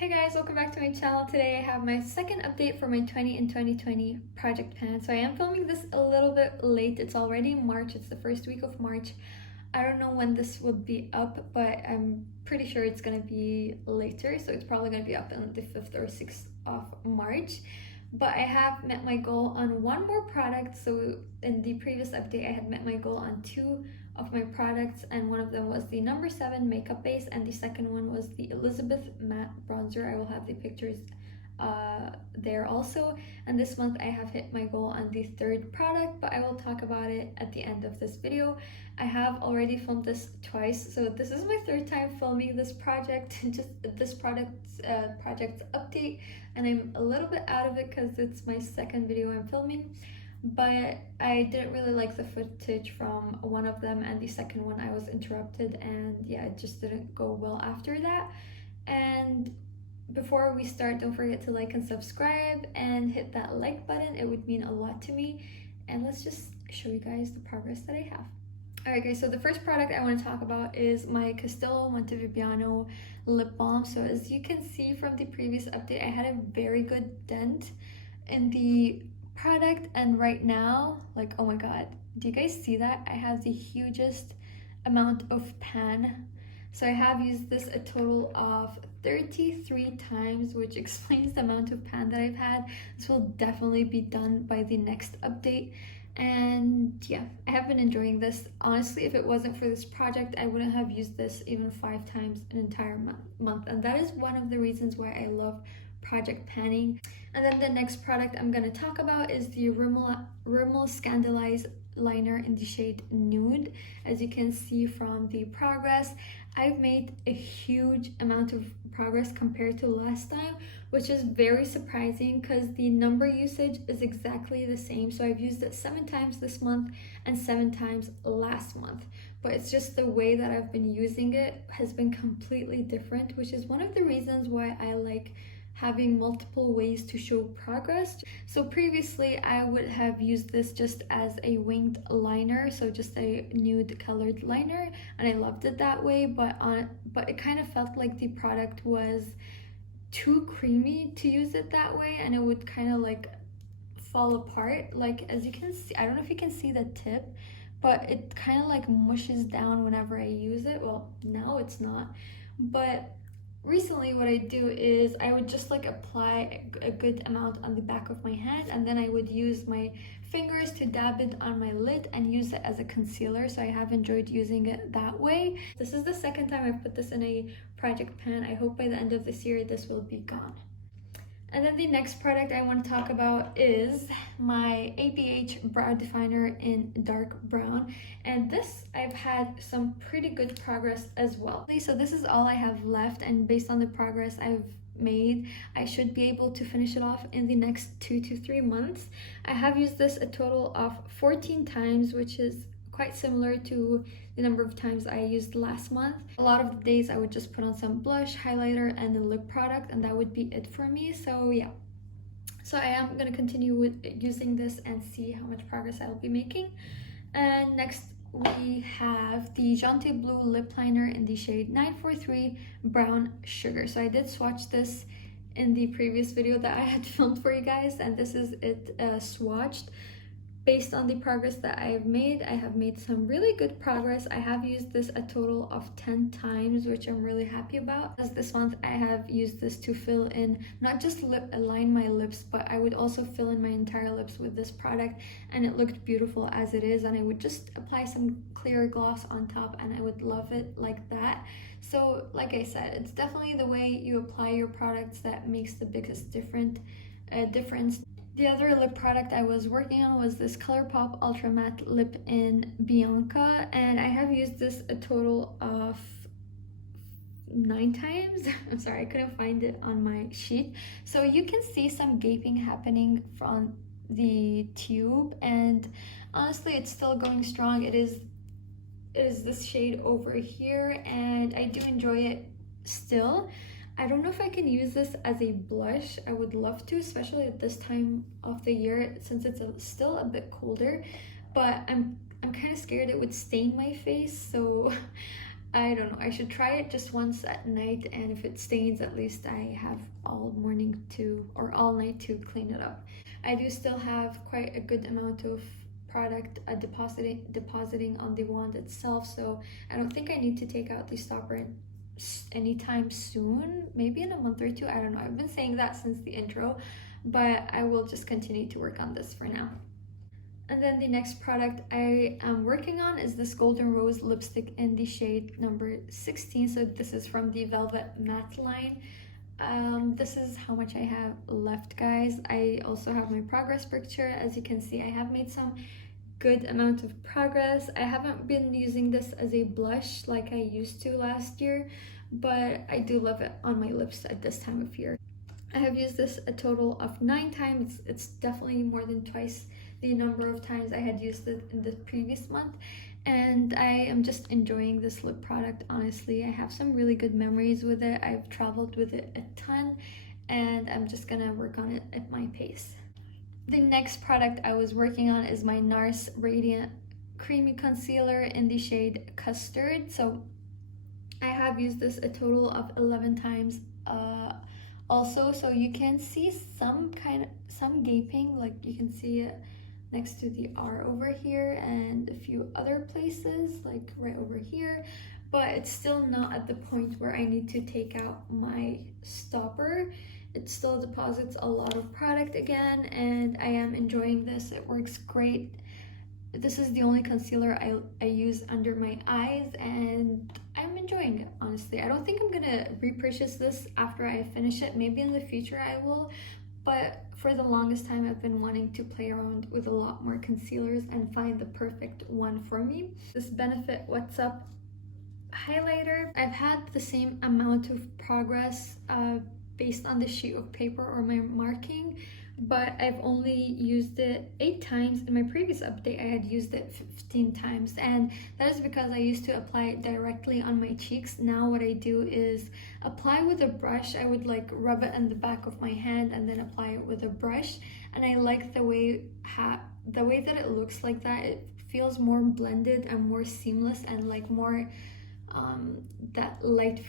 Hey guys, welcome back to my channel. Today I have my second update for my 20 in 2020 project plan. So I am filming this a little bit late. It's already March. It's the first week of March. I don't know when this will be up, but I'm pretty sure it's gonna be later. So it's probably gonna be up on the 5th or 6th of March. But I have met my goal on one more product. So in the previous update, I had met my goal on two of my products, and one of them was the number 7 makeup base, and the second one was the Elizabeth matte bronzer. I will have the pictures there also. And this month I have hit my goal on the third product, but I will talk about it at the end of this video. I have already filmed this twice, so this is my third time filming this project, just this project update, and I'm a little bit out of it because it's my second video I'm filming. But I didn't really like the footage from one of them, and the second one I was interrupted, and yeah, it just didn't go well after that. And before we start, don't forget to like and subscribe and hit that like button. It would mean a lot to me. And let's just show you guys the progress that I have. Alright guys, so the first product I want to talk about is my Castillo Montevibiano lip balm. So as you can see from the previous update, I had a very good dent in the product, and right now, like, oh my god, do you guys see that? I have the hugest amount of pan. So I have used this a total of 33 times, which explains the amount of pan that I've had. This will definitely be done by the next update. And yeah, I have been enjoying this. Honestly, if it wasn't for this project, I wouldn't have used this even 5 times an entire month. And that is one of the reasons why I love project panning. And then the next product I'm going to talk about is the Rimmel Scandaleyes liner in the shade Nude. As you can see from the progress, I've made a huge amount of progress compared to last time, which is very surprising because the number usage is exactly the same. So I've used it 7 times this month and 7 times last month, but it's just the way that I've been using it has been completely different, which is one of the reasons why I like having multiple ways to show progress. So previously I would have used this just as a winged liner, so just a nude colored liner, and I loved it that way, but it kind of felt like the product was too creamy to use it that way, and it would kind of like fall apart. Like, as you can see, I don't know if you can see the tip, but it kind of like mushes down whenever I use it. Well, now it's not, but recently what I do is I would just like apply a good amount on the back of my hand, and then I would use my fingers to dab it on my lid and use it as a concealer. So I have enjoyed using it that way. This is the second time I've put this in a project pan. I hope by the end of this year this will be gone. And then the next product I want to talk about is my ABH Brow Definer in dark brown. And this, I've had some pretty good progress as well. So this is all I have left, and based on the progress I've made, I should be able to finish it off in the next 2 to 3 months. I have used this a total of 14 times, which is quite similar to the number of times I used last month. A lot of the days I would just put on some blush, highlighter, and a lip product, and that would be it for me. So yeah, so I am going to continue with using this and see how much progress I'll be making. And next we have the Jante Blue lip liner in the shade 943 Brown Sugar. So I did swatch this in the previous video that I had filmed for you guys, and this is it swatched. Based on the progress that I have made some really good progress. I have used this a total of 10 times, which I'm really happy about. As this month I have used this to fill in, not just align my lips, but I would also fill in my entire lips with this product, and it looked beautiful as it is. And I would just apply some clear gloss on top, and I would love it like that. So like I said, it's definitely the way you apply your products that makes the biggest difference. The other lip product I was working on was this ColourPop Ultra Matte Lip in Bianca, and I have used this a total of 9 times. I'm sorry, I couldn't find it on my sheet. So you can see some gaping happening from the tube, and honestly it's still going strong. It is this shade over here, and I do enjoy it still. I don't know if I can use this as a blush. I would love to, especially at this time of the year since it's still a bit colder, but I'm kind of scared it would stain my face. So I don't know, I should try it just once at night, and if it stains, at least I have all morning to, or all night to clean it up. I do still have quite a good amount of product depositing on the wand itself, so I don't think I need to take out the stopper anytime soon, maybe in a month or two, I don't know. I've been saying that since the intro, but I will just continue to work on this for now. And then the next product I am working on is this Golden Rose lipstick in the shade number 16. So this is from the Velvet Matte line. This is how much I have left, guys. I also have my progress picture. As you can see, I have made some good amount of progress. I haven't been using this as a blush like I used to last year, but I do love it on my lips at this time of year. I have used this a total of 9 times. It's definitely more than twice the number of times I had used it in the previous month, and I am just enjoying this lip product. Honestly, I have some really good memories with it. I've traveled with it a ton, and I'm just gonna work on it at my pace. The next product I was working on is my NARS Radiant Creamy Concealer in the shade Custard. So I have used this a total of 11 times also, so you can see some gaping, like you can see it next to the R over here and a few other places, like right over here, but it's still not at the point where I need to take out my stopper. It still deposits a lot of product again, and I am enjoying this. It works great. This is the only concealer I use under my eyes, and I'm enjoying it, honestly. I don't think I'm gonna repurchase this after I finish it. Maybe in the future I will, but for the longest time I've been wanting to play around with a lot more concealers and find the perfect one for me. This Benefit What's Up highlighter, I've had the same amount of progress based on the sheet of paper or my marking, but I've only used it 8 times. In my previous update I had used it 15 times, and that is because I used to apply it directly on my cheeks. Now what I do is apply with a brush. I would like rub it in the back of my hand and then apply it with a brush, and I like the way that it looks like that. It feels more blended and more seamless, and like more that lit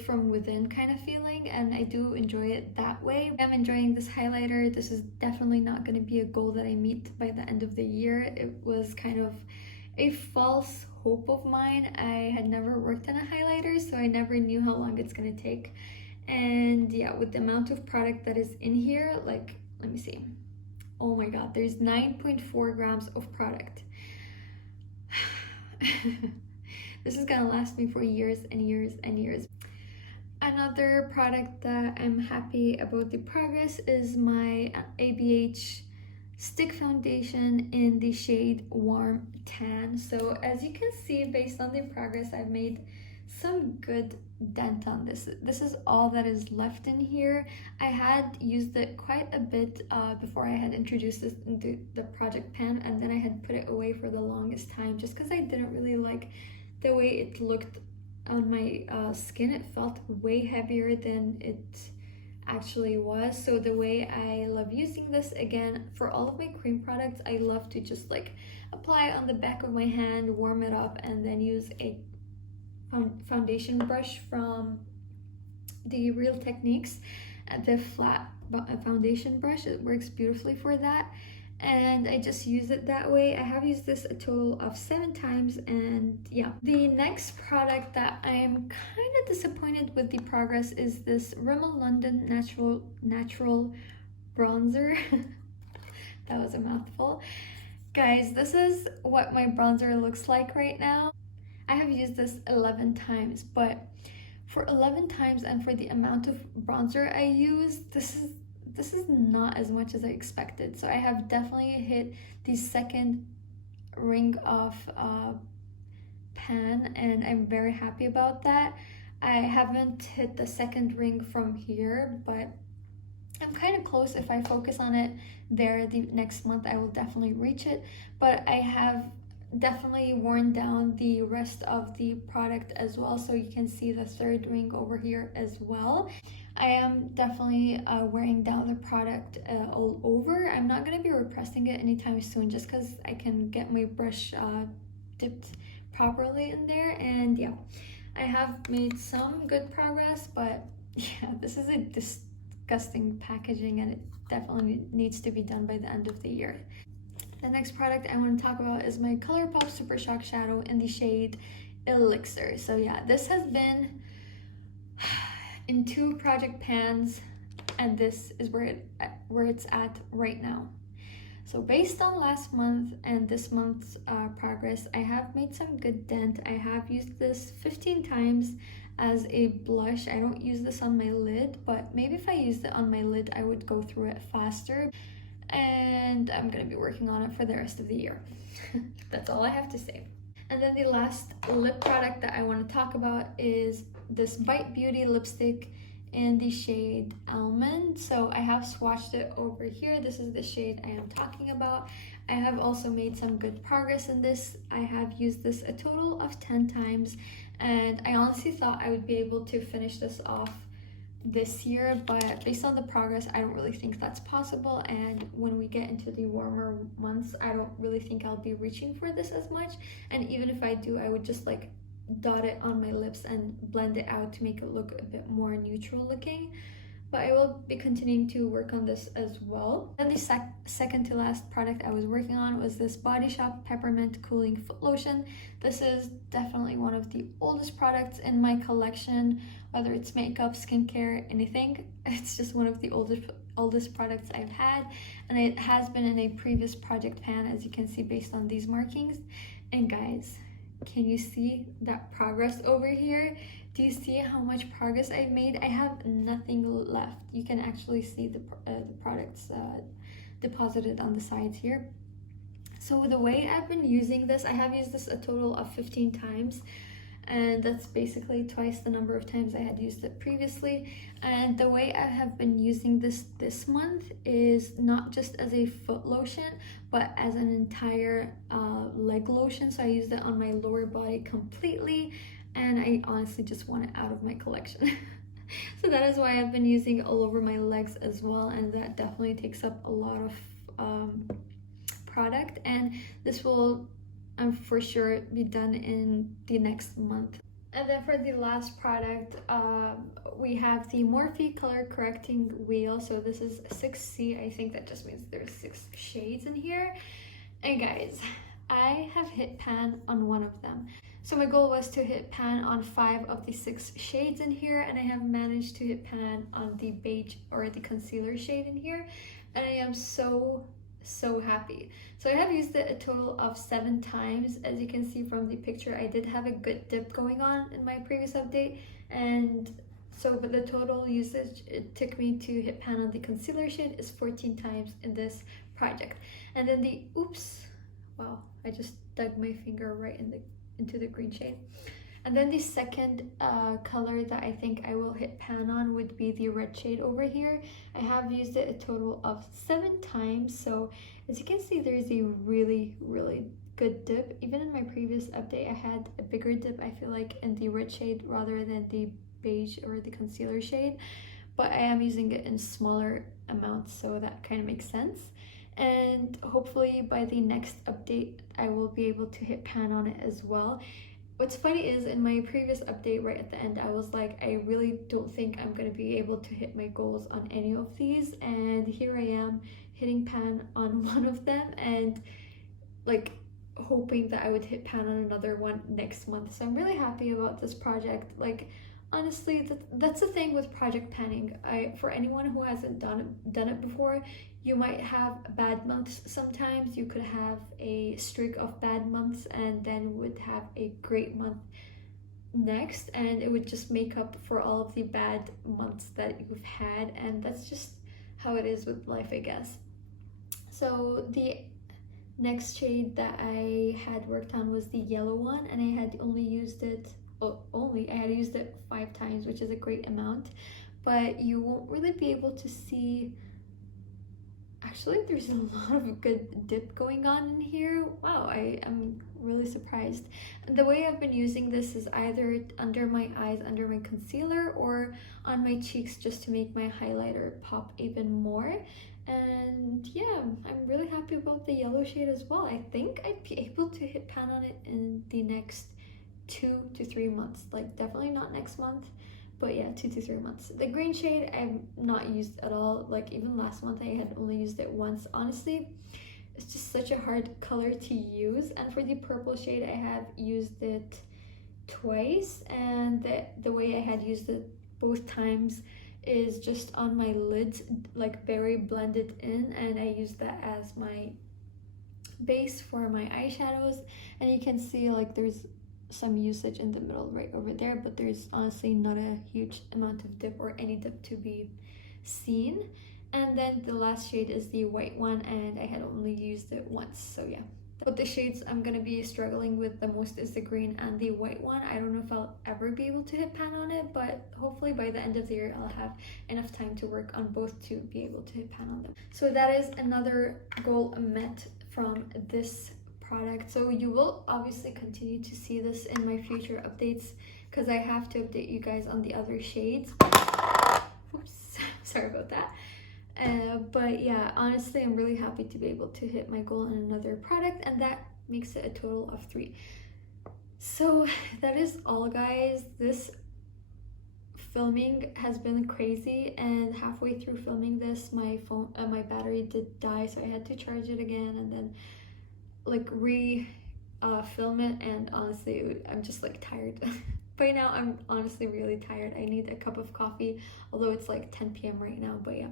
from within kind of feeling, and I do enjoy it that way. I'm enjoying this highlighter. This is definitely not going to be a goal that I meet by the end of the year. It was kind of a false hope of mine. I had never worked in a highlighter, so I never knew how long it's going to take. And yeah, with the amount of product that is in here, like, let me see. Oh my god, there's 9.4 grams of product. This is gonna last me for years and years and years. Another product that I'm happy about the progress is my ABH stick foundation in the shade Warm Tan. So as you can see, based on the progress, I've made some good dent on this. This is all that is left in here. I had used it quite a bit before I had introduced this into the project pan, and then I had put it away for the longest time just because I didn't really like the way it looked on my skin. It felt way heavier than it actually was. So the way I love using this, again, for all of my cream products, I love to just like apply it on the back of my hand, warm it up, and then use a foundation brush from the Real Techniques, the flat foundation brush. It works beautifully for that, and I just use it that way. I have used this a total of 7 times, and yeah. The next product that I am kind of disappointed with the progress is this Rimmel London Natural Bronzer. That was a mouthful. Guys, this is what my bronzer looks like right now. I have used this 11 times, but for 11 times and for the amount of bronzer I use, this is not as much as I expected. So I have definitely hit the second ring of pan, and I'm very happy about that. I haven't hit the second ring from here, but I'm kind of close. If I focus on it there, the next month I will definitely reach it. But I have definitely worn down the rest of the product as well, so you can see the third ring over here as well. I am definitely wearing down the product all over. I'm not going to be repressing it anytime soon, just because I can get my brush dipped properly in there. And yeah, I have made some good progress, but yeah, this is a disgusting packaging and it definitely needs to be done by the end of the year. The next product I want to talk about is my ColourPop Super Shock Shadow in the shade Elixir. So yeah, this has been in 2 project pans, and this is where it's at right now. So based on last month and this month's progress, I have made some good dent. I have used this 15 times as a blush. I don't use this on my lid, but maybe if I used it on my lid, I would go through it faster. And I'm gonna be working on it for the rest of the year. That's all I have to say. And then the last lip product that I want to talk about is this Bite Beauty lipstick in the shade Almond. So I have swatched it over here. This is the shade I am talking about. I have also made some good progress in this. I have used this a total of 10 times, and I honestly thought I would be able to finish this off this year, but based on the progress, I don't really think that's possible. And when we get into the warmer months, I don't really think I'll be reaching for this as much. And even if I do, I would just like dot it on my lips and blend it out to make it look a bit more neutral looking. But I will be continuing to work on this as well. Then the second to last product I was working on was this Body Shop Peppermint Cooling Foot Lotion. This is definitely one of the oldest products in my collection, whether it's makeup, skincare, anything. It's just one of the oldest products I've had, and it has been in a previous project pan, as you can see based on these markings. And guys, can you see that progress over here? Do you see how much progress I've made? I have nothing left. You can actually see the products deposited on the sides here. So the way I've been using this, I have used this a total of 15 times, and that's basically twice the number of times I had used it previously. And the way I have been using this month is not just as a foot lotion, but as an entire leg lotion. So I used it on my lower body completely, and I honestly just want it out of my collection. So that is why I've been using it all over my legs as well, and that definitely takes up a lot of product, and this will for sure be done in the next month. And then for the last product, we have the Morphe Color Correcting Wheel. So this is 6C. I think that just means there's 6 shades in here. And guys, I have hit pan on one of them. So my goal was to hit pan on 5 of the 6 shades in here, and I have managed to hit pan on the beige or the concealer shade in here, and I am so happy. So I have used it a total of 7 times. As you can see from the picture, I did have a good dip going on in my previous update, and so but the total usage it took me to hit pan on the concealer shade is 14 times in this project. And then the wow, I just dug my finger right into the green shade. And then the second color that I think I will hit pan on would be the red shade over here. I have used it a total of 7 times. So as you can see, there's a really good dip. Even in my previous update, I had a bigger dip, I feel like, in the red shade rather than the beige or the concealer shade. But I am using it in smaller amounts, so that kind of makes sense. And hopefully by the next update, I will be able to hit pan on it as well. What's funny is in my previous update right at the end, I was like, I really don't think I'm going to be able to hit my goals on any of these, and here I am hitting pan on one of them and like hoping that I would hit pan on another one next month. So I'm really happy about this project. Like honestly, that's the thing with project panning. For anyone who hasn't done it before, you might have bad months sometimes. You could have a streak of bad months and then would have a great month next, and it would just make up for all of the bad months that you've had, and that's just how it is with life, I guess. So the next shade that I had worked on was the yellow one, and I had only used it 5 times, which is a great amount, but you won't really be able to see. Actually, there's a lot of good dip going on in here. Wow, I am really surprised. The way I've been using this is either under my eyes, under my concealer, or on my cheeks just to make my highlighter pop even more. And yeah, I'm really happy about the yellow shade as well. I think I'd be able to hit pan on it in the next 2 to 3 months, like definitely not next month, but yeah, 2 to 3 months. The green shade I've not used at all, like even last month I had only used it once. Honestly, it's just such a hard color to use. And for the purple shade, I have used it twice, and the way I had used it both times is just on my lids, like very blended in, and I used that as my base for my eyeshadows. And you can see like there's some usage in the middle right over there, but there's honestly not a huge amount of dip or any dip to be seen. And then the last shade is the white one, and I had only used it once, so yeah. But the shades I'm gonna be struggling with the most is the green and the white one. I don't know if I'll ever be able to hit pan on it, but hopefully by the end of the year I'll have enough time to work on both to be able to hit pan on them. So that is another goal met from this product. So you will obviously continue to see this in my future updates, because I have to update you guys on the other shades. Oops, sorry about that. But yeah, honestly, I'm really happy to be able to hit my goal on another product, and that makes it a total of 3. So that is all, guys. This filming has been crazy, and halfway through filming this, my battery did die, so I had to charge it again and then like film it. And honestly, I'm just like tired. By now I'm honestly really tired. I need a cup of coffee, although it's like 10 p.m. right now. But yeah,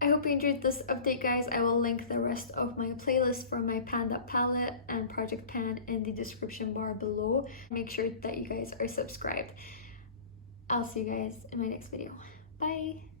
I hope you enjoyed this update, guys. I will link the rest of my playlist for my Panda palette and Project Pan in the description bar below. Make sure that you guys are subscribed. I'll see you guys in my next video. Bye!